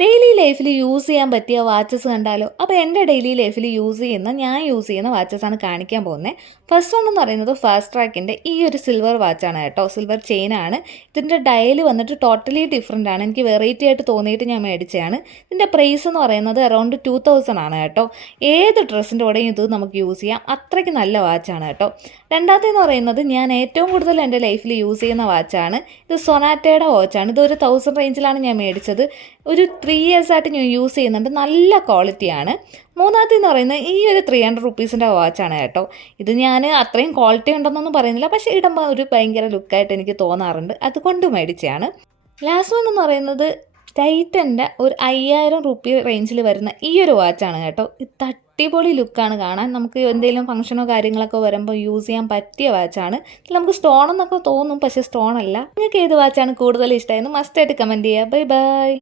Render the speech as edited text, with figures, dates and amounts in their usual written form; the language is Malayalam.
ഡെയിലി ലൈഫിൽ യൂസ് ചെയ്യാൻ പറ്റിയ വാച്ചസ് കണ്ടാലോ? അപ്പോൾ എൻ്റെ ഡെയിലി ലൈഫിൽ ഞാൻ യൂസ് ചെയ്യുന്ന വാച്ചസാണ് കാണിക്കാൻ പോകുന്നത്. ഫസ്റ്റ് വൺ എന്ന് പറയുന്നത് ഫാസ്റ്റ് ട്രാക്കിൻ്റെ ഈ ഒരു സിൽവർ വാച്ചാണ് കേട്ടോ. സിൽവർ ചെയിനാണ്. ഇതിൻ്റെ ഡയൽ വന്നിട്ട് ടോട്ടലി ഡിഫറെൻ്റ് ആണ്. എനിക്ക് വെറൈറ്റി ആയിട്ട് തോന്നിയിട്ട് ഞാൻ മേടിച്ചതാണ്. ഇതിൻ്റെ പ്രൈസ് എന്ന് പറയുന്നത് അറൗണ്ട് 2000 ആണ് കേട്ടോ. ഏത് ഡ്രസ്സിൻ്റെ കൂടെയും ഇത് നമുക്ക് യൂസ് ചെയ്യാം. അത്രയ്ക്ക് നല്ല വാച്ചാണ് കേട്ടോ. രണ്ടാമത്തേന്ന് പറയുന്നത് ഞാൻ ഏറ്റവും കൂടുതൽ എൻ്റെ ലൈഫിൽ യൂസ് ചെയ്യുന്ന വാച്ചാണ്. ഇത് സൊനാറ്റയുടെ വാച്ചാണ്. ഇത് ഒരു 1000 റേഞ്ചിലാണ് ഞാൻ മേടിച്ചത്. ഒരു 3 ഇയേഴ്സ് ആയിട്ട് ഞാൻ യൂസ് ചെയ്യുന്നുണ്ട്. നല്ല ക്വാളിറ്റിയാണ്. മൂന്നാമത്തേന്ന് പറയുന്നത് ഈ ഒരു 300 റുപ്പീസിൻ്റെ വാച്ചാണ് കേട്ടോ. ഇത് ഞാൻ അത്രയും ക്വാളിറ്റി ഉണ്ടെന്നൊന്നും പറയുന്നില്ല, പക്ഷേ ഇടുമ്പോൾ ഒരു ഭയങ്കര ലുക്കായിട്ട് എനിക്ക് തോന്നാറുണ്ട്. അതുകൊണ്ട് മേടിച്ചതാണ്. ലാസ്റ്റ് വൺ എന്ന് പറയുന്നത് ടൈറ്റൻ്റെ ഒരു 5000 റുപ്പി റേഞ്ചിൽ വരുന്ന ഈ ഒരു വാച്ചാണ് കേട്ടോ. ഇത് അടിപൊളി ലുക്കാണ് കാണാൻ. നമുക്ക് എന്തെങ്കിലും ഫംഗ്ഷനോ കാര്യങ്ങളൊക്കെ വരുമ്പോൾ യൂസ് ചെയ്യാൻ പറ്റിയ വാച്ചാണ്. ഇതിൽ നമുക്ക് സ്റ്റോൺ എന്നൊക്കെ തോന്നും, പക്ഷേ സ്റ്റോൺ അല്ല. നിങ്ങൾക്ക് ഏത് വാച്ചാണ് കൂടുതൽ ഇഷ്ടമായെന്ന് മസ്റ്റായിട്ട് കമൻറ്റ് ചെയ്യുക. Bye bye.